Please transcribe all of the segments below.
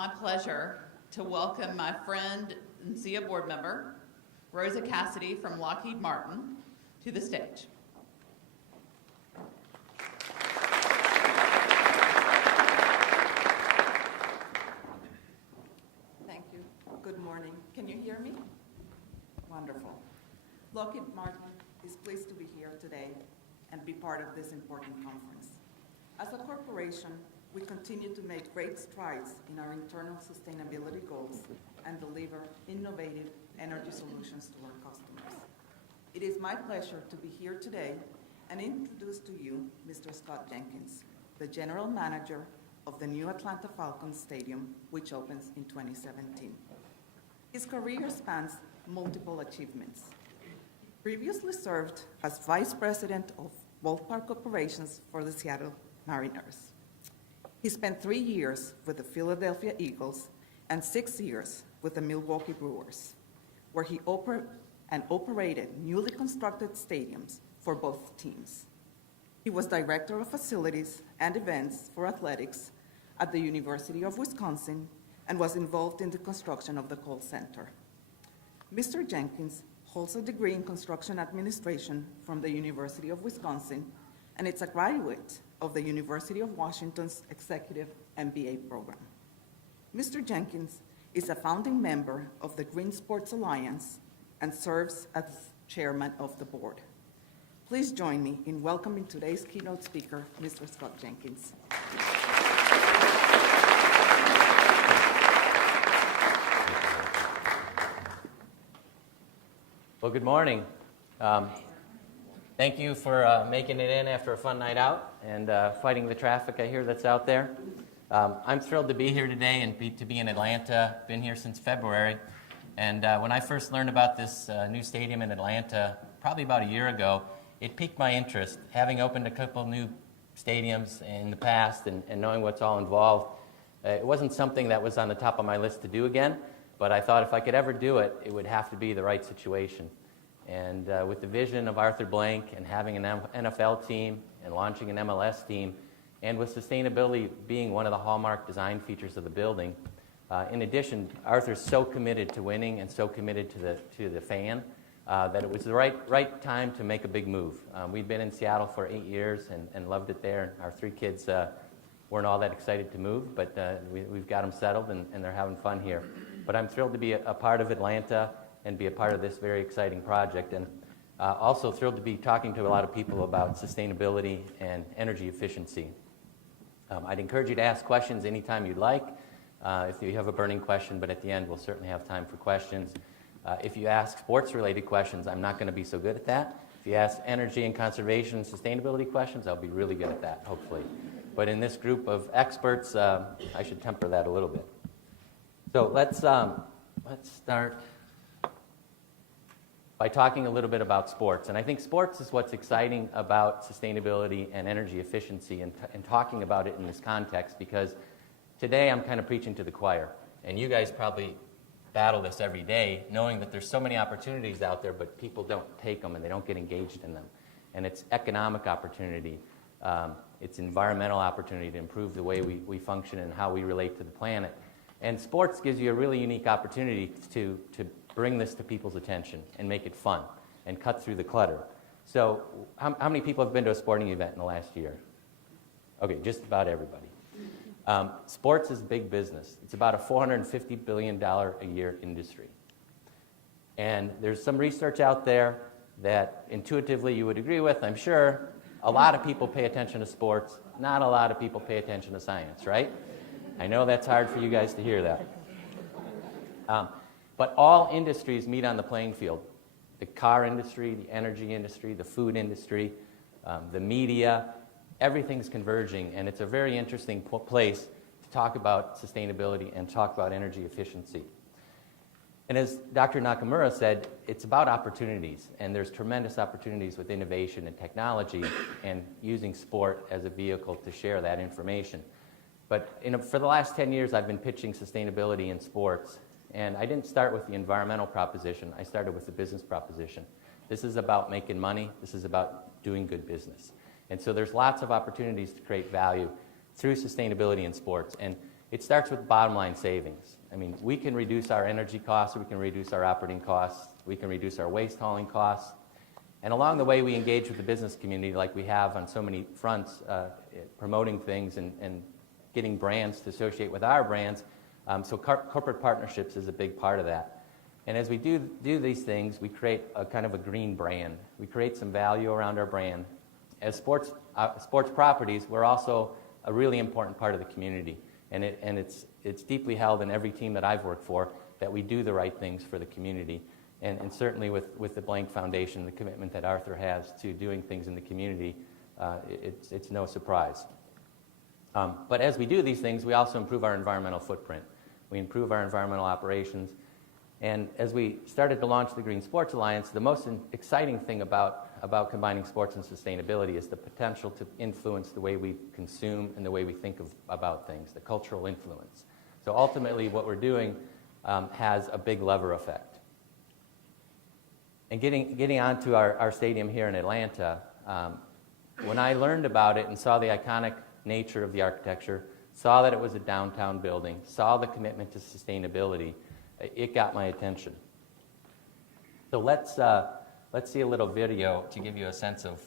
my pleasure to welcome my friend and SEEA board member, Rosa Cassidy from Lockheed Martin, to the stage. Thank you. Good morning. Can you hear me? Wonderful. Lockheed Martin is pleased to be here today and be part of this important conference. As a corporation, we continue to make great strides in our internal sustainability goals and deliver innovative energy solutions to our customers. It is my pleasure to be here today and introduce to you Mr. Scott Jenkins, the General Manager of the new Atlanta Falcons Stadium, which opens in 2017. His career spans multiple achievements. Previously served as Vice President of Ballpark Operations for the Seattle Mariners. He spent 3 years with the Philadelphia Eagles and 6 years with the Milwaukee Brewers, where he operated newly constructed stadiums for both teams. He was Director of Facilities and Events for Athletics at the University of Wisconsin and was involved in the construction of the Kohl Center. Mr. Jenkins holds a degree in Construction Administration from the University of Wisconsin, and is a graduate of the University of Washington's Executive MBA program. Mr. Jenkins is a founding member of the Green Sports Alliance and serves as chairman of the board. Please join me in welcoming today's keynote speaker, Mr. Scott Jenkins. Well, good morning. Thank you for making it in after a fun night out and fighting the traffic I hear that's out there. I'm thrilled to be here today and to be in Atlanta. Been here since February. And when I first learned about this new stadium in Atlanta, probably about a year ago, it piqued my interest. Having opened a couple new stadiums in the past and knowing what's all involved, it wasn't something that was on the top of my list to do again, but I thought if I could ever do it, it would have to be the right situation. And with the vision of Arthur Blank and having an NFL team and launching an MLS team, and with sustainability being one of the hallmark design features of the building, in addition, Arthur's so committed to winning and so committed to the fan that it was the right time to make a big move. We'd been in Seattle for 8 years and loved it there. Our 3 kids weren't all that excited to move, but we've got them settled and they're having fun here. But I'm thrilled to be a part of Atlanta and be a part of this very exciting project. And also thrilled to be talking to a lot of people about sustainability and energy efficiency. I'd encourage you to ask questions anytime you'd like, if you have a burning question, but at the end we'll certainly have time for questions. If you ask sports-related questions, I'm not going to be so good at that. If you ask energy and conservation and sustainability questions, I'll be really good at that, hopefully. But in this group of experts, I should temper that a little bit. So let's start by talking a little bit about sports. And I think sports is what's exciting about sustainability and energy efficiency and talking about it in this context, because today I'm kind of preaching to the choir. And you guys probably battle this every day, knowing that there's so many opportunities out there, but people don't take them and they don't get engaged in them. And it's economic opportunity. It's environmental opportunity to improve the way we function and how we relate to the planet. And sports gives you a really unique opportunity to bring this to people's attention and make it fun and cut through the clutter. So how many people have been to a sporting event in the last year? Okay, just about everybody. Sports is big business. It's about a $450 billion a year industry. And there's some research out there that intuitively you would agree with, I'm sure. A lot of people pay attention to sports. Not a lot of people pay attention to science, right? I know that's hard for you guys to hear that. But all industries meet on the playing field. The car industry, the energy industry, the food industry, the media, everything's converging, and it's a very interesting place to talk about sustainability and talk about energy efficiency. And as Dr. Nakamura said, it's about opportunities, and there's tremendous opportunities with innovation and technology and using sport as a vehicle to share that information. But for the last 10 years, I've been pitching sustainability in sports, and I didn't start with the environmental proposition. I started with the business proposition. This is about making money. This is about doing good business. And so there's lots of opportunities to create value through sustainability in sports. And It starts with bottom line savings. I mean, we can reduce our energy costs, we can reduce our operating costs, we can reduce our waste hauling costs. And along the way, we engage with the business community like we have on so many fronts, promoting things and getting brands to associate with our brands. So corporate partnerships is a big part of that. And as we do these things, we create a kind of a green brand. We create some value around our brand. As sports properties, we're also a really important part of the community. And it's deeply held in every team that I've worked for that we do the right things for the community. And certainly with the Blank Foundation, the commitment that Arthur has to doing things in the community, it's no surprise. But as we do these things, we also improve our environmental footprint. We improve our environmental operations. And as we started to launch the Green Sports Alliance, the most exciting thing about combining sports and sustainability is the potential to influence the way we consume and the way we think about things, the cultural influence. So ultimately, what we're doing has a big lever effect. And getting onto our stadium here in Atlanta, when I learned about it and saw the iconic nature of the architecture, saw that it was a downtown building, saw the commitment to sustainability, it got my attention. So let's see a little video to give you a sense of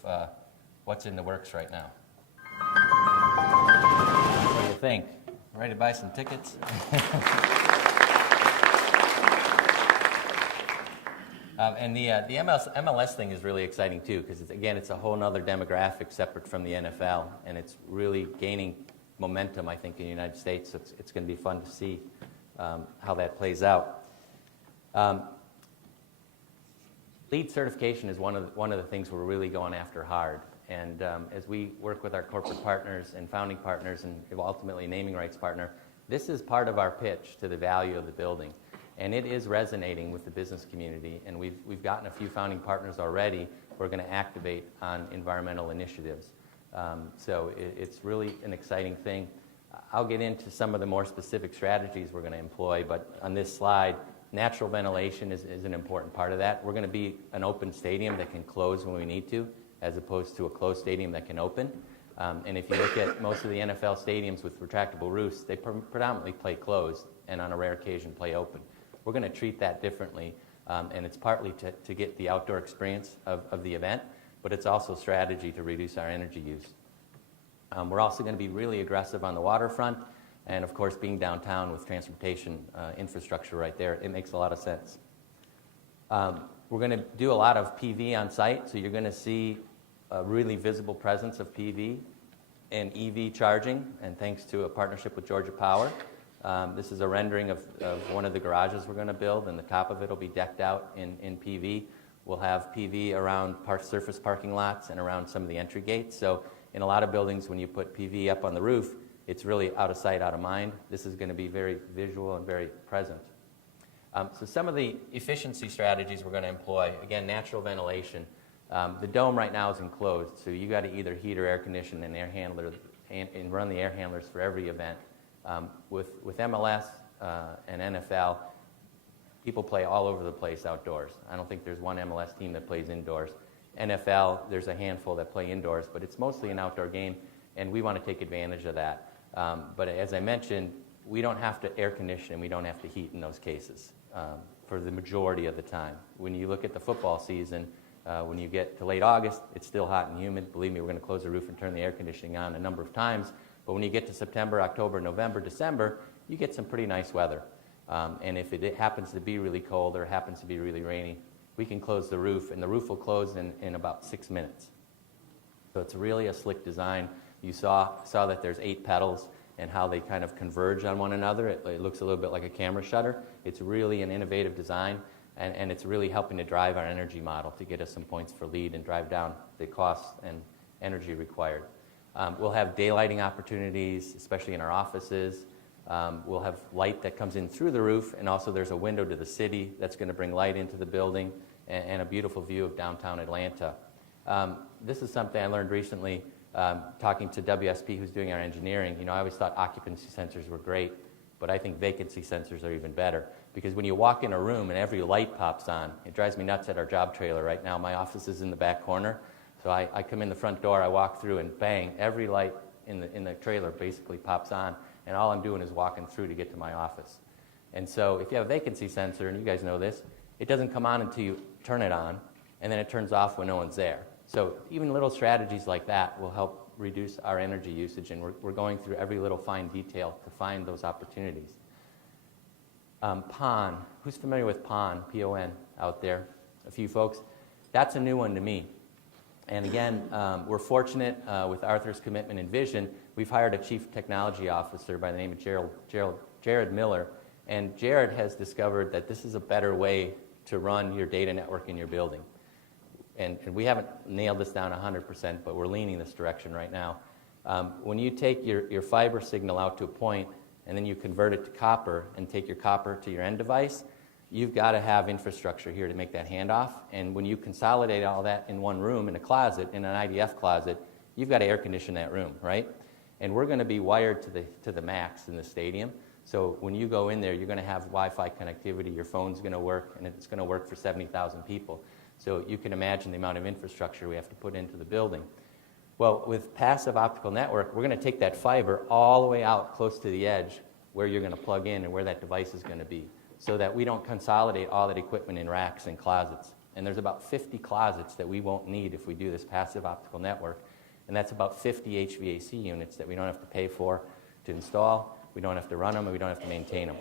what's in the works right now. What do you think? Ready to buy some tickets? And the MLS thing is really exciting too, because it's a whole other demographic separate from the NFL, and it's really gaining momentum, I think, in the United States. So it's going to be fun to see how that plays out. LEED certification is one of the things we're really going after hard. And as we work with our corporate partners and founding partners and ultimately naming rights partner, this is part of our pitch to the value of the building. And it is resonating with the business community. And we've gotten a few founding partners already who are going to activate on environmental initiatives. So it's really an exciting thing. I'll get into some of the more specific strategies we're going to employ, but on this slide, natural ventilation is an important part of that. We're going to be an open stadium that can close when we need to, as opposed to a closed stadium that can open. And if you look at most of the NFL stadiums with retractable roofs, they predominantly play closed and on a rare occasion play open. We're going to treat that differently, and it's partly to get the outdoor experience of the event, but it's also strategy to reduce our energy use. We're also going to be really aggressive on the waterfront, and of course, being downtown with transportation infrastructure right there, it makes a lot of sense. We're going to do a lot of PV on site, so you're going to see a really visible presence of PV and EV charging, and thanks to a partnership with Georgia Power. This is a rendering of one of the garages we're going to build, and the top of it will be decked out in PV. We'll have PV around surface parking lots and around some of the entry gates. So in a lot of buildings, when you put PV up on the roof, it's really out of sight, out of mind. This is going to be very visual and very present. So some of the efficiency strategies we're going to employ, again, natural ventilation. The dome right now is enclosed, so you got to either heat or air condition and air handler and run the air handlers for every event. With MLS and NFL, people play all over the place outdoors. I don't think there's one MLS team that plays indoors. NFL, there's a handful that play indoors, but it's mostly an outdoor game, and we want to take advantage of that. But as I mentioned, we don't have to air condition and we don't have to heat in those cases for the majority of the time. When you look at the football season, when you get to late August, it's still hot and humid. Believe me, we're going to close the roof and turn the air conditioning on a number of times. But when you get to September, October, November, December, you get some pretty nice weather. And if it happens to be really cold or happens to be really rainy, we can close the roof, and the roof will close in about 6 minutes. So it's really a slick design. You saw that there's 8 pedals and how they kind of converge on one another. It looks a little bit like a camera shutter. It's really an innovative design, and it's really helping to drive our energy model to get us some points for LEED and drive down the costs and energy required. We'll have daylighting opportunities, especially in our offices. We'll have light that comes in through the roof, and also there's a window to the city that's going to bring light into the building and a beautiful view of downtown Atlanta. This is something I learned recently talking to WSP, who's doing our engineering. I always thought occupancy sensors were great, but I think vacancy sensors are even better, because when you walk in a room and every light pops on, it drives me nuts at our job trailer right now. My office is in the back corner, so I come in the front door, I walk through, and bang, every light in the trailer basically pops on. and all I'm doing is walking through to get to my office. And so if you have a vacancy sensor, and you guys know this, it doesn't come on until you turn it on, and then it turns off when no one's there. So even little strategies like that will help reduce our energy usage, and we're going through every little fine detail to find those opportunities. PON. Who's familiar with PON, P-O-N, out there? A few folks. That's a new one to me. And again, we're fortunate with Arthur's commitment and vision. We've hired a chief technology officer by the name of Jared Miller. And Jared has discovered that this is a better way to run your data network in your building. And we haven't nailed this down 100%, but we're leaning this direction right now. When you take your fiber signal out to a point, and then you convert it to copper and take your copper to your end device, you've got to have infrastructure here to make that handoff. And when you consolidate all that in one room, in a closet, in an IDF closet, you've got to air condition that room, right? And we're going to be wired to the max in the stadium. So when you go in there, you're going to have Wi-Fi connectivity, your phone's going to work, and it's going to work for 70,000 people. So you can imagine the amount of infrastructure we have to put into the building. Well, with passive optical network, we're going to take that fiber all the way out close to the edge where you're going to plug in and where that device is going to be, so that we don't consolidate all that equipment in racks and closets. And there's about 50 closets that we won't need if we do this passive optical network. And that's about 50 HVAC units that we don't have to pay for to install, we don't have to run them, and we don't have to maintain them.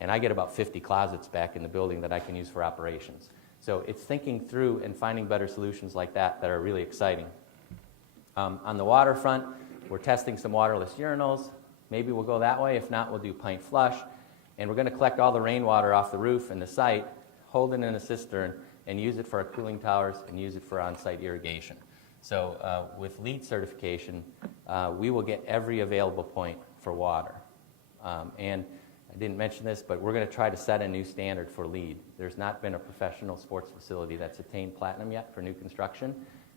And I get about 50 closets back in the building that I can use for operations. So it's thinking through and finding better solutions like that that are really exciting. On the waterfront, we're testing some waterless urinals. Maybe we'll go that way. If not, we'll do pint flush. And we're going to collect all the rainwater off the roof and the site, hold it in a cistern, and use it for our cooling towers and use it for on-site irrigation. So with LEED certification, we will get every available point for water. And I didn't mention this, but we're going to try to set a new standard for LEED. There's not been a professional sports facility that's attained platinum yet for new construction,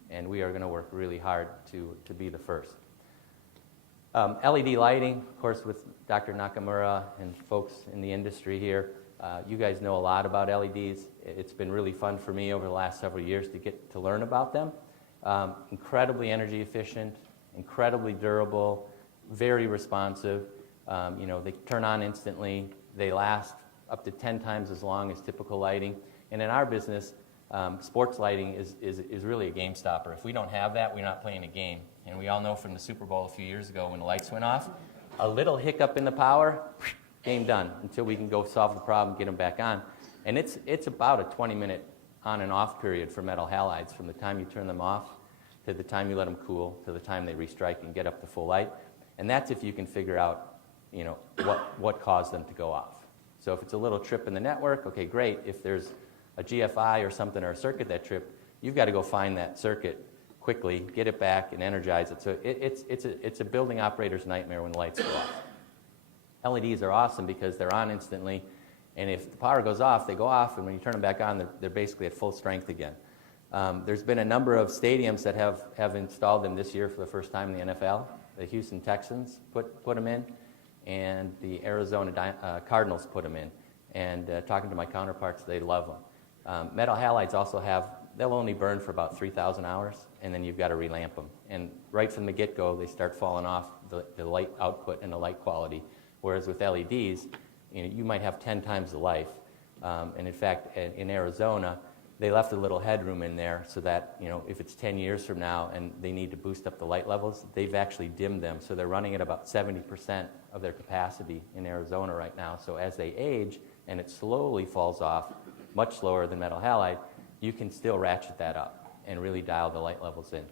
and we are going to work really hard to be the first. LED lighting, of course, with Dr. Nakamura and folks in the industry here, you guys know a lot about LEDs. It's been really fun for me over the last several years to get to learn about them. Incredibly energy efficient, incredibly durable, very responsive. They turn on instantly. They last up to 10 times as long as typical lighting. And in our business, sports lighting is really a game stopper. If we don't have that, we're not playing a game. And we all know from the Super Bowl a few years ago when the lights went off, a little hiccup in the power, game done, until we can go solve the problem, get them back on. And it's about a 20-minute on and off period for metal halides from the time you turn them off to the time you let them cool to the time they restrike and get up to full light. And that's if you can figure out what caused them to go off. So if it's a little trip in the network, okay, great. If there's a GFI or something or a circuit that tripped, you've got to go find that circuit quickly, get it back, and energize it. So it's a building operator's nightmare when the lights go off. LEDs are awesome because they're on instantly, and if the power goes off, they go off, and when you turn them back on, they're basically at full strength again. There's been a number of stadiums that have installed them this year for the first time in the NFL. The Houston Texans put them in, and the Arizona Cardinals put them in. And talking to my counterparts, they love them. Metal halides also they'll only burn for about 3,000 hours, and then you've got to relamp them. And right from the get-go, they start falling off the light output and the light quality. Whereas with LEDs, you might have 10 times the life. And in fact, in Arizona, they left a little headroom in there so that, if it's 10 years from now and they need to boost up the light levels, they've actually dimmed them. So they're running at about 70% of their capacity in Arizona right now. So as they age and it slowly falls off, much slower than metal halide, you can still ratchet that up and really dial the light levels in.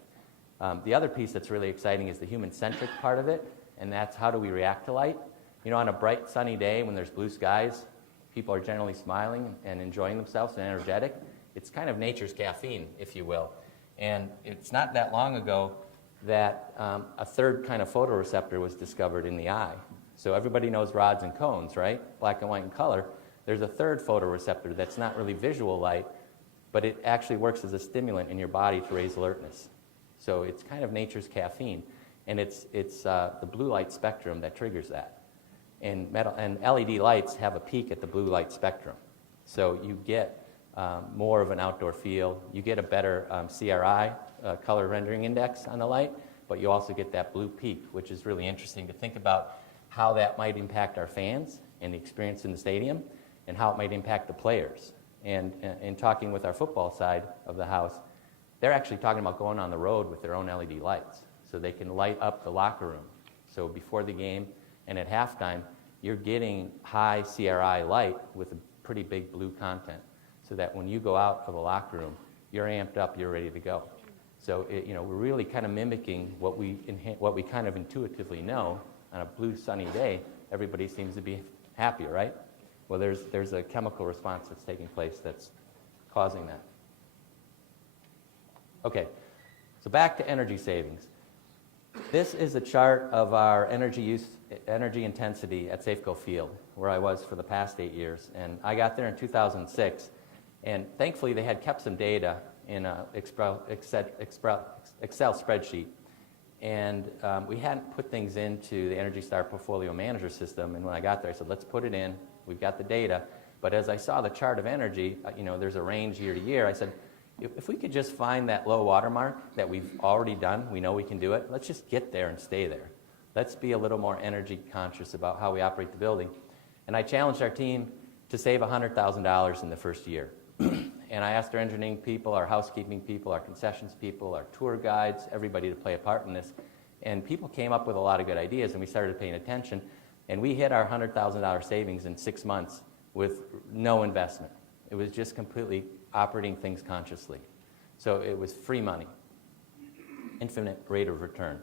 The other piece that's really exciting is the human-centric part of it, and that's how do we react to light. On a bright, sunny day when there's blue skies, people are generally smiling and enjoying themselves and energetic. It's kind of nature's caffeine, if you will. And it's not that long ago that a third kind of photoreceptor was discovered in the eye. So everybody knows rods and cones, right? Black and white and color. There's a third photoreceptor that's not really visual light, but it actually works as a stimulant in your body to raise alertness. So it's kind of nature's caffeine. And it's the blue light spectrum that triggers that. And LED lights have a peak at the blue light spectrum. So you get more of an outdoor feel. You get a better CRI, color rendering index on the light, but you also get that blue peak, which is really interesting to think about how that might impact our fans and the experience in the stadium, and how it might impact the players. And in talking with our football side of the house, they're actually talking about going on the road with their own LED lights so they can light up the locker room. So before the game and at halftime, you're getting high CRI light with a pretty big blue content so that when you go out of the locker room, you're amped up, you're ready to go. So we're really kind of mimicking what we kind of intuitively know. On a blue sunny day, everybody seems to be happier, right? Well, there's a chemical response that's taking place that's causing that. Okay, so back to energy savings. This is a chart of our energy intensity at Safeco Field, where I was for the past 8 years. And I got there in 2006, and thankfully they had kept some data in an Excel spreadsheet. And we hadn't put things into the Energy Star Portfolio Manager system, and when I got there I said, let's put it in, we've got the data. But as I saw the chart of energy, there's a range year to year, I said, if we could just find that low water mark that we've already done, we know we can do it, let's just get there and stay there. Let's be a little more energy conscious about how we operate the building. And I challenged our team to save $100,000 in the first year. And I asked our engineering people, our housekeeping people, our concessions people, our tour guides, everybody to play a part in this. And people came up with a lot of good ideas, and we started paying attention. And we hit our $100,000 savings in 6 months with no investment. It was just completely operating things consciously. So it was free money, infinite rate of return.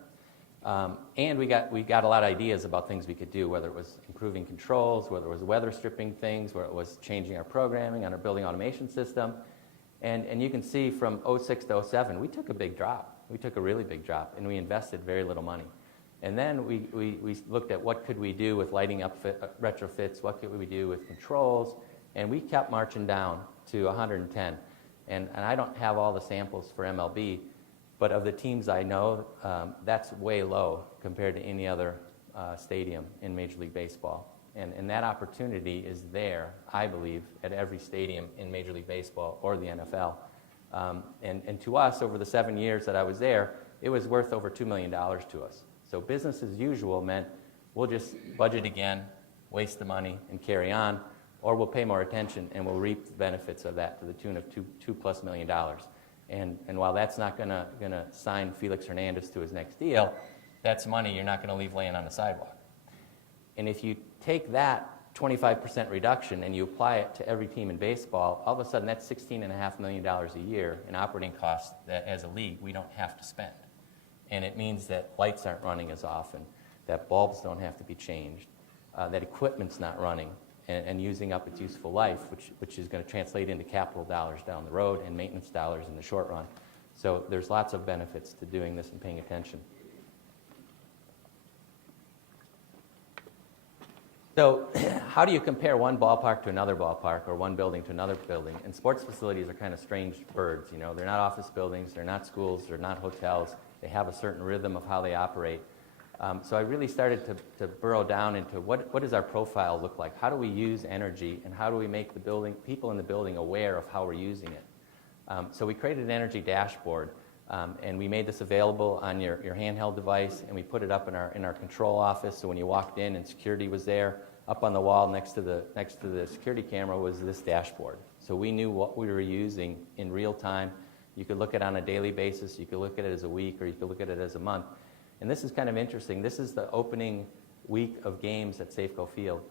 And we got a lot of ideas about things we could do, whether it was improving controls, whether it was weather stripping things, whether it was changing our programming on our building automation system. And you can see from 06 to 07, we took a big drop. We took a really big drop, and we invested very little money. And then we looked at what could we do with lighting up retrofits, what could we do with controls, and we kept marching down to 110. And I don't have all the samples for MLB, but of the teams I know, that's way low compared to any other stadium in Major League Baseball. And that opportunity is there, I believe, at every stadium in Major League Baseball or the NFL. And to us, over the 7 years that I was there, it was worth over $2 million to us. So business as usual meant we'll just budget again, waste the money, and carry on, or we'll pay more attention and we'll reap the benefits of that to the tune of $2+ million. And while that's not going to sign Felix Hernandez to his next deal, that's money you're not going to leave laying on the sidewalk. And if you take that 25% reduction and you apply it to every team in baseball, all of a sudden that's $16.5 million a year in operating costs that as a league we don't have to spend. And it means that lights aren't running as often, that bulbs don't have to be changed, that equipment's not running and using up its useful life, which is going to translate into capital dollars down the road and maintenance dollars in the short run. So there's lots of benefits to doing this and paying attention. So how do you compare one ballpark to another ballpark or one building to another building? And sports facilities are kind of strange birds. They're not office buildings, they're not schools, they're not hotels. They have a certain rhythm of how they operate. So I really started to burrow down into what does our profile look like? How do we use energy, and how do we make the people in the building aware of how we're using it? So we created an energy dashboard, and we made this available on your handheld device, and we put it up in our control office. So when you walked in and security was there, up on the wall next to the security camera was this dashboard. So we knew what we were using in real time. You could look at it on a daily basis, you could look at it as a week, or you could look at it as a month. And this is kind of interesting. This is the opening week of games at Safeco Field,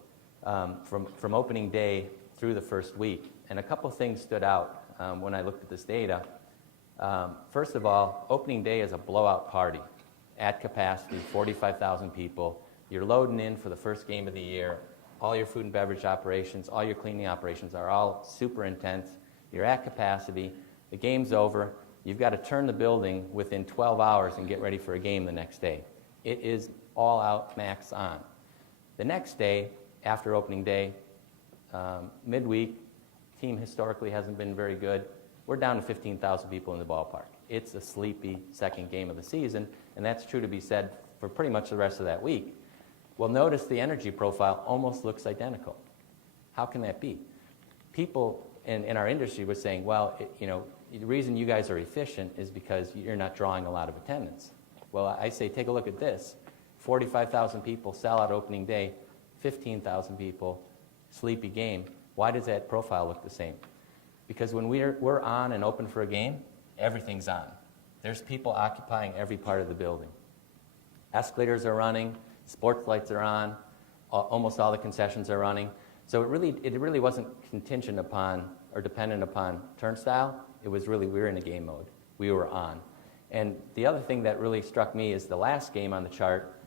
from opening day through the first week. And a couple things stood out when I looked at this data. First of all, opening day is a blowout party at capacity, 45,000 people. You're loading in for the first game of the year. All your food and beverage operations, all your cleaning operations are all super intense. You're at capacity. The game's over. You've got to turn the building within 12 hours and get ready for a game the next day. It is all out, max on. The next day, after opening day, midweek, team historically hasn't been very good. We're down to 15,000 people in the ballpark. It's a sleepy second game of the season, and that's true to be said for pretty much the rest of that week. Well, notice the energy profile almost looks identical. How can that be? People in our industry were saying, well, the reason you guys are efficient is because you're not drawing a lot of attendance. Well, I say take a look at this. 45,000 people, sellout opening day, 15,000 people, sleepy game. Why does that profile look the same? Because when we're on and open for a game, everything's on. There's people occupying every part of the building. Escalators are running, sports lights are on, almost all the concessions are running. So it really wasn't contingent upon or dependent upon turnstile. It was really, we were in a game mode. We were on. And the other thing that really struck me is the last game on the chart.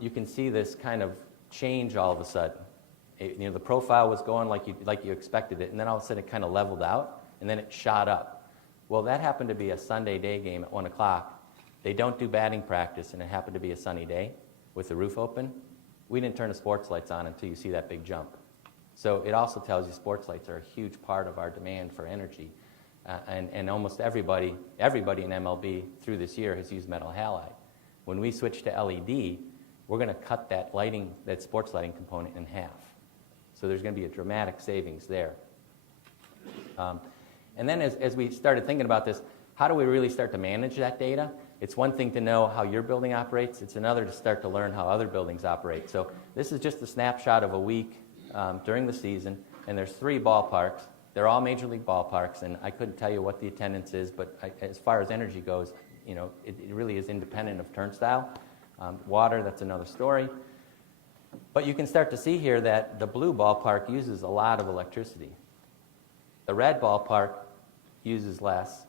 You can see this kind of change all of a sudden. The profile was going like you expected it, and then all of a sudden it kind of leveled out, and then it shot up. Well, that happened to be a Sunday day game at 1 o'clock. They don't do batting practice, and it happened to be a sunny day with the roof open. We didn't turn the sports lights on until you see that big jump. So it also tells you sports lights are a huge part of our demand for energy. And almost everybody in MLB through this year has used metal halide. When we switch to LED, we're going to cut that sports lighting component in half. So there's going to be a dramatic savings there. And then as we started thinking about this, how do we really start to manage that data? It's one thing to know how your building operates. It's another to start to learn how other buildings operate. So this is just a snapshot of a week during the season, and there's 3 ballparks. They're all major league ballparks, and I couldn't tell you what the attendance is, but as far as energy goes, it really is independent of turnstile. Water, that's another story. But you can start to see here that the blue ballpark uses a lot of electricity. The red ballpark uses less,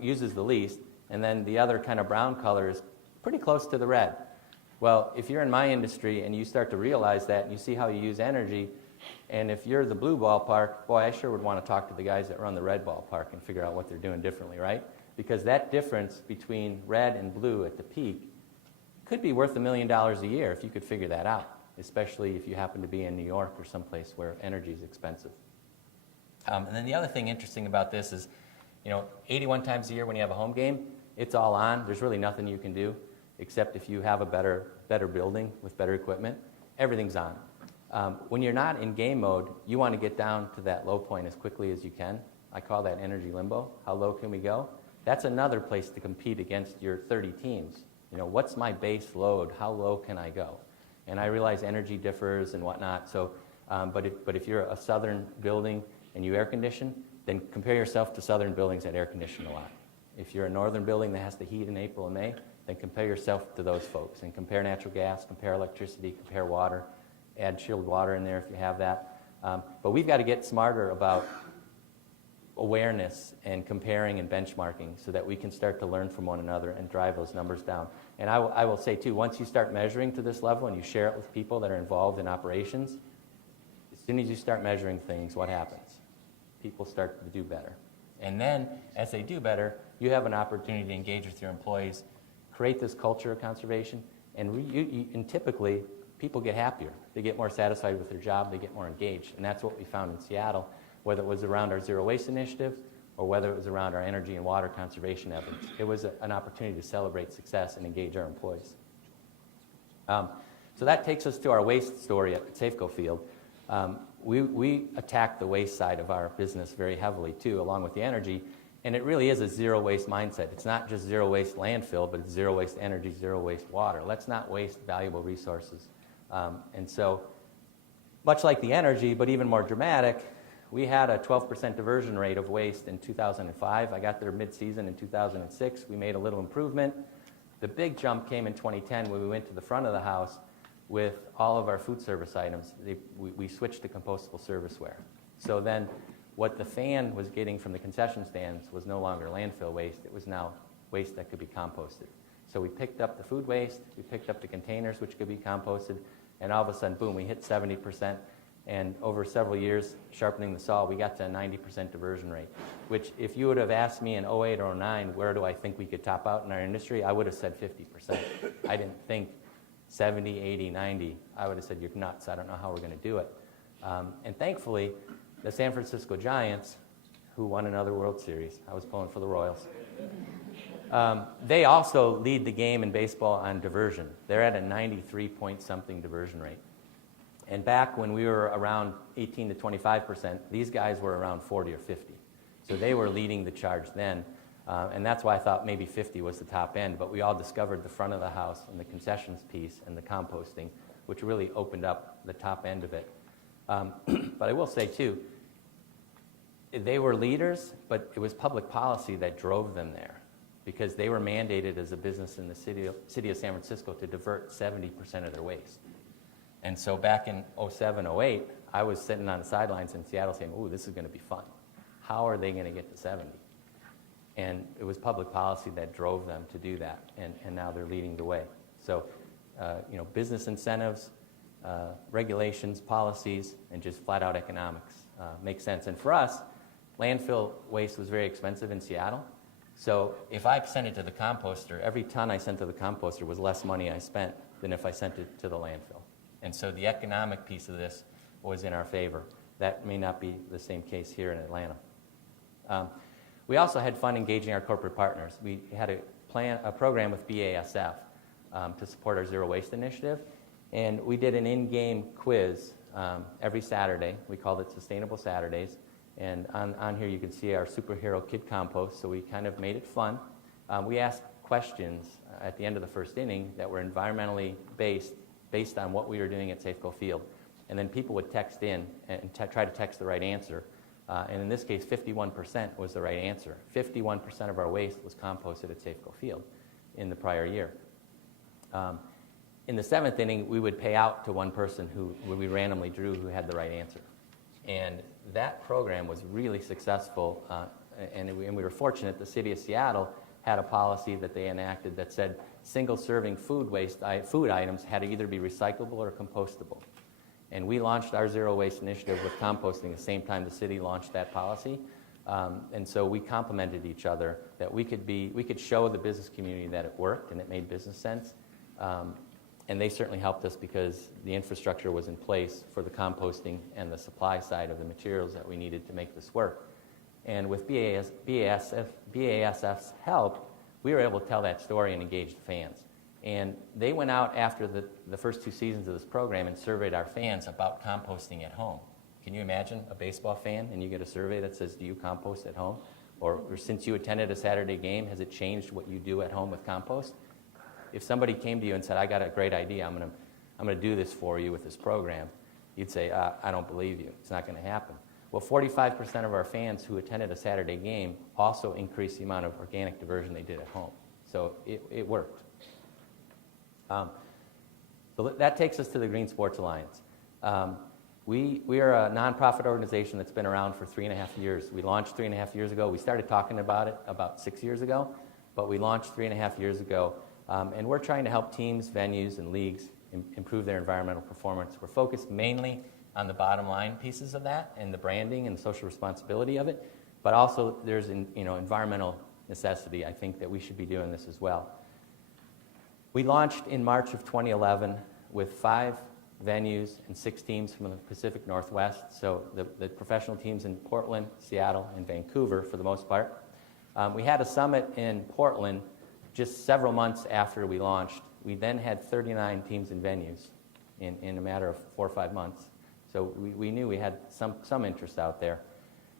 uses the least, and then the other kind of brown color is pretty close to the red. Well, if you're in my industry and you start to realize that and you see how you use energy, and if you're the blue ballpark, boy, I sure would want to talk to the guys that run the red ballpark and figure out what they're doing differently, right? Because that difference between red and blue at the peak could be worth $1 million a year if you could figure that out, especially if you happen to be in New York or someplace where energy is expensive. And then the other thing interesting about this is, 81 times a year when you have a home game, it's all on. There's really nothing you can do, except if you have a better building with better equipment, everything's on. When you're not in game mode, you want to get down to that low point as quickly as you can. I call that energy limbo. How low can we go? That's another place to compete against your 30 teams. What's my base load? How low can I go? And I realize energy differs and whatnot. So, but if you're a southern building and you air condition, then compare yourself to southern buildings that air condition a lot. If you're a northern building that has to heat in April and May, then compare yourself to those folks and compare natural gas, compare electricity, compare water, add chilled water in there if you have that. But we've got to get smarter about awareness and comparing and benchmarking so that we can start to learn from one another and drive those numbers down. And I will say, too, once you start measuring to this level and you share it with people that are involved in operations, as soon as you start measuring things, what happens? People start to do better. And then, as they do better, you have an opportunity to engage with your employees, create this culture of conservation, and typically, people get happier. They get more satisfied with their job. They get more engaged. And that's what we found in Seattle, whether it was around our zero waste initiative or whether it was around our energy and water conservation efforts. It was an opportunity to celebrate success and engage our employees. So that takes us to our waste story at Safeco Field. We attack the waste side of our business very heavily, too, along with the energy. And it really is a zero waste mindset. It's not just zero waste landfill, but it's zero waste energy, zero waste water. Let's not waste valuable resources. And so, much like the energy, but even more dramatic, we had a 12% diversion rate of waste in 2005. I got there mid-season in 2006. We made a little improvement. The big jump came in 2010 when we went to the front of the house with all of our food service items. We switched to compostable serviceware. So then what the fan was getting from the concession stands was no longer landfill waste. It was now waste that could be composted. So we picked up the food waste, we picked up the containers, which could be composted, and all of a sudden, boom, we hit 70%. And over several years, sharpening the saw, we got to a 90% diversion rate, which if you would have asked me in 08 or 09, where do I think we could top out in our industry, I would have said 50%. I didn't think 70, 80, 90. I would have said, you're nuts. I don't know how we're going to do it. And thankfully, the San Francisco Giants, who won another World Series, I was pulling for the Royals, they also lead the game in baseball on diversion. They're at a 93-point-something diversion rate. And back when we were around 18 to 25%, these guys were around 40 or 50. So they were leading the charge then. And that's why I thought maybe 50 was the top end, but we all discovered the front of the house and the concessions piece and the composting, which really opened up the top end of it. But I will say, too, they were leaders, but it was public policy that drove them there, because they were mandated as a business in the city of San Francisco to divert 70% of their waste. And so back in 07, 08, I was sitting on the sidelines in Seattle saying, ooh, this is going to be fun. How are they going to get to 70? And it was public policy that drove them to do that, and now they're leading the way. So, business incentives, regulations, policies, and just flat-out economics make sense. And for us, landfill waste was very expensive in Seattle. So if I sent it to the composter, every ton I sent to the composter was less money I spent than if I sent it to the landfill. And so the economic piece of this was in our favor. That may not be the same case here in Atlanta. We also had fun engaging our corporate partners. We had a program with BASF to support our Zero Waste Initiative. And we did an in-game quiz every Saturday. We called it Sustainable Saturdays. And on here you can see our superhero kid compost, so we kind of made it fun. We asked questions at the end of the first inning that were environmentally based on what we were doing at Safeco Field. And then people would text in and try to text the right answer. And in this case, 51% was the right answer. 51% of our waste was composted at Safeco Field in the prior year. In the seventh inning, we would pay out to one person who we randomly drew who had the right answer. And that program was really successful, and we were fortunate. The city of Seattle had a policy that they enacted that said single-serving food items had to either be recyclable or compostable. And we launched our Zero Waste Initiative with composting the same time the city launched that policy. And so we complemented each other, that we could show the business community that it worked and it made business sense. And they certainly helped us because the infrastructure was in place for the composting and the supply side of the materials that we needed to make this work. And with BASF's help, we were able to tell that story and engage the fans. And they went out after the first 2 seasons of this program and surveyed our fans about composting at home. Can you imagine a baseball fan and you get a survey that says, do you compost at home? Or since you attended a Saturday game, has it changed what you do at home with compost? If somebody came to you and said, I got a great idea, I'm going to do this for you with this program, you'd say, I don't believe you. It's not going to happen. Well, 45% of our fans who attended a Saturday game also increased the amount of organic diversion they did at home. So it worked. So that takes us to the Green Sports Alliance. We are a nonprofit organization that's been around for 3.5 years. We launched 3.5 years ago. We started talking about it about 6 years ago, but we launched 3.5 years ago. And we're trying to help teams, venues, and leagues improve their environmental performance. We're focused mainly on the bottom line pieces of that and the branding and the social responsibility of it, but also there's environmental necessity. I think that we should be doing this as well. We launched in March of 2011 with 5 venues and 6 teams from the Pacific Northwest, so the professional teams in Portland, Seattle, and Vancouver for the most part. We had a summit in Portland just several months after we launched. We then had 39 teams and venues in a matter of 4 or 5 months. So we knew we had some interest out there.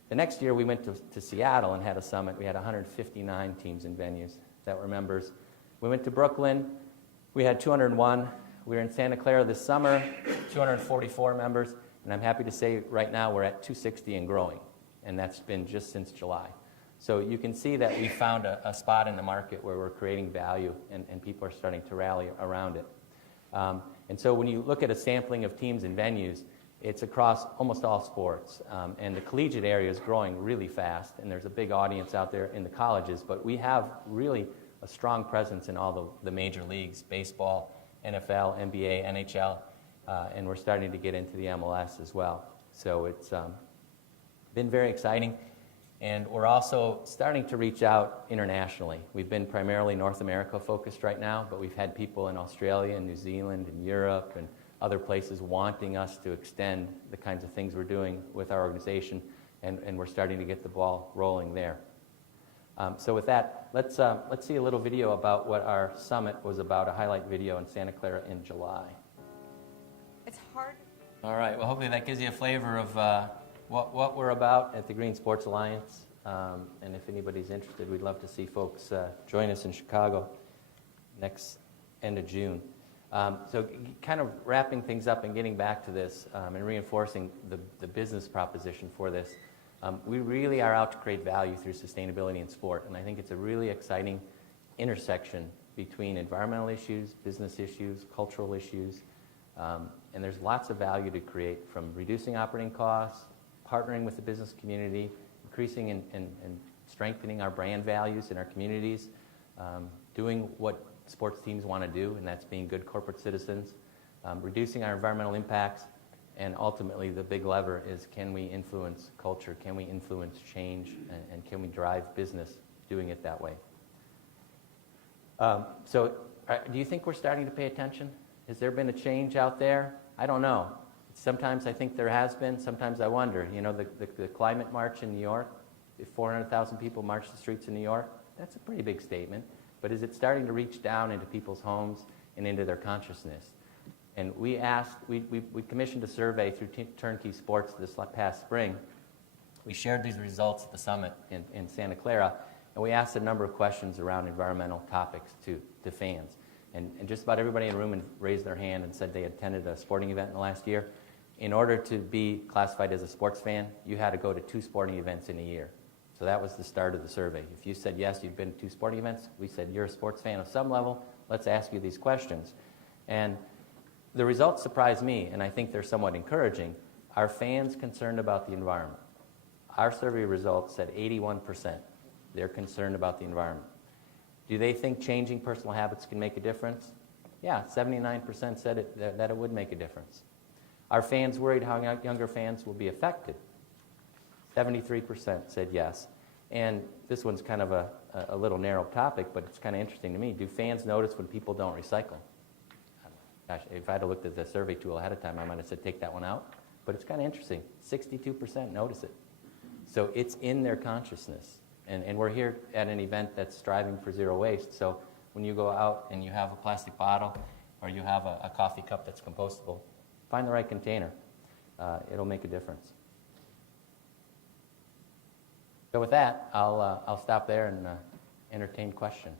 The next year we went to Seattle and had a summit. We had 159 teams and venues that were members. We went to Brooklyn. We had 201. We were in Santa Clara this summer, 244 members. And I'm happy to say right now we're at 260 and growing. And that's been just since July. So you can see that we found a spot in the market where we're creating value and people are starting to rally around it. And so when you look at a sampling of teams and venues, it's across almost all sports. And the collegiate area is growing really fast, and there's a big audience out there in the colleges, but we have really a strong presence in all the major leagues, baseball, NFL, NBA, NHL, and we're starting to get into the MLS as well. So it's been very exciting. And we're also starting to reach out internationally. We've been primarily North America focused right now, but we've had people in Australia and New Zealand and Europe and other places wanting us to extend the kinds of things we're doing with our organization, and we're starting to get the ball rolling there. So with that, let's see a little video about what our summit was about, a highlight video in Santa Clara in July. It's hard. All right, well, hopefully that gives you a flavor of what we're about at the Green Sports Alliance. and if anybody's interested, we'd love to see folks join us in Chicago next end of June. So kind of wrapping things up and getting back to this and reinforcing the business proposition for this, we really are out to create value through sustainability in sport, and I think it's a really exciting intersection between environmental issues, business issues, cultural issues, and there's lots of value to create from reducing operating costs, partnering with the business community, increasing and strengthening our brand values in our communities, doing what sports teams want to do, and that's being good corporate citizens, reducing our environmental impacts, and ultimately the big lever is, can we influence culture, can we influence change, and can we drive business doing it that way? So do you think we're starting to pay attention? Has there been a change out there? I don't know. Sometimes I think there has been. Sometimes I wonder. You know, the climate march in New York, if 400,000 people marched the streets in New York, that's a pretty big statement. But is it starting to reach down into people's homes and into their consciousness? And we commissioned a survey through Turnkey Sports this past spring. We shared these results at the summit in Santa Clara, and we asked a number of questions around environmental topics to fans. And just about everybody in the room raised their hand and said they attended a sporting event in the last year. In order to be classified as a sports fan, you had to go to 2 sporting events in a year. So that was the start of the survey. If you said yes, you've been to 2 sporting events, we said you're a sports fan of some level, let's ask you these questions. And the results surprised me, and I think they're somewhat encouraging. Are fans concerned about the environment? Our survey results said 81% they're concerned about the environment. Do they think changing personal habits can make a difference? Yeah, 79% said that it would make a difference. Are fans worried how younger fans will be affected? 73% said yes. And this one's kind of a little narrow topic, but it's kind of interesting to me. Do fans notice when people don't recycle? Gosh, if I had looked at the survey tool ahead of time, I might have said take that one out. But it's kind of interesting. 62% notice it. So it's in their consciousness. And we're here at an event that's striving for zero waste. So when you go out and you have a plastic bottle or you have a coffee cup that's compostable, find the right container. It'll make a difference. So with that, I'll stop there and entertain questions.